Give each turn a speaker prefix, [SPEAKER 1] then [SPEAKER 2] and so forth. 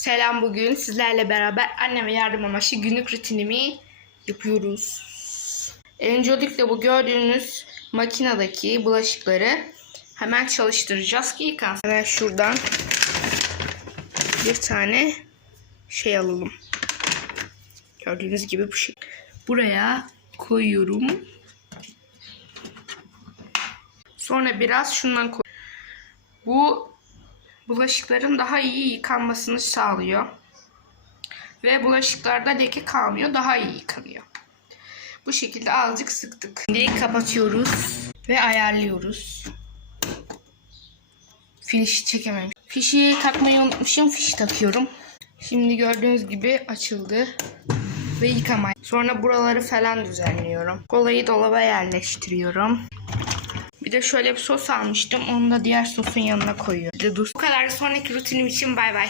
[SPEAKER 1] Selam bugün sizlerle beraber anneme yardım amaçlı günlük rutinimi yapıyoruz. Öncelikle bu gördüğünüz makinedeki bulaşıkları hemen çalıştıracağız ki yıkansın. Hemen şuradan bir tane şey alalım. Gördüğünüz gibi bu şey. Buraya koyuyorum. Sonra biraz şundan koy. Bu bulaşıkların daha iyi yıkanmasını sağlıyor. Ve bulaşıklarda leke kalmıyor. Daha iyi yıkanıyor. Bu şekilde azıcık sıktık. Şimdi kapatıyoruz ve ayarlıyoruz. Fişi çekemem. Fişi takmayı unutmuşum. Fiş takıyorum. Şimdi gördüğünüz gibi açıldı ve yıkamaya. Sonra buraları falan düzenliyorum. Kolayı dolaba yerleştiriyorum. Bir de şöyle bir sos almıştım. Onu da diğer sosun yanına koyuyorum. Bu kadar. Sonraki rutinim için bay bay.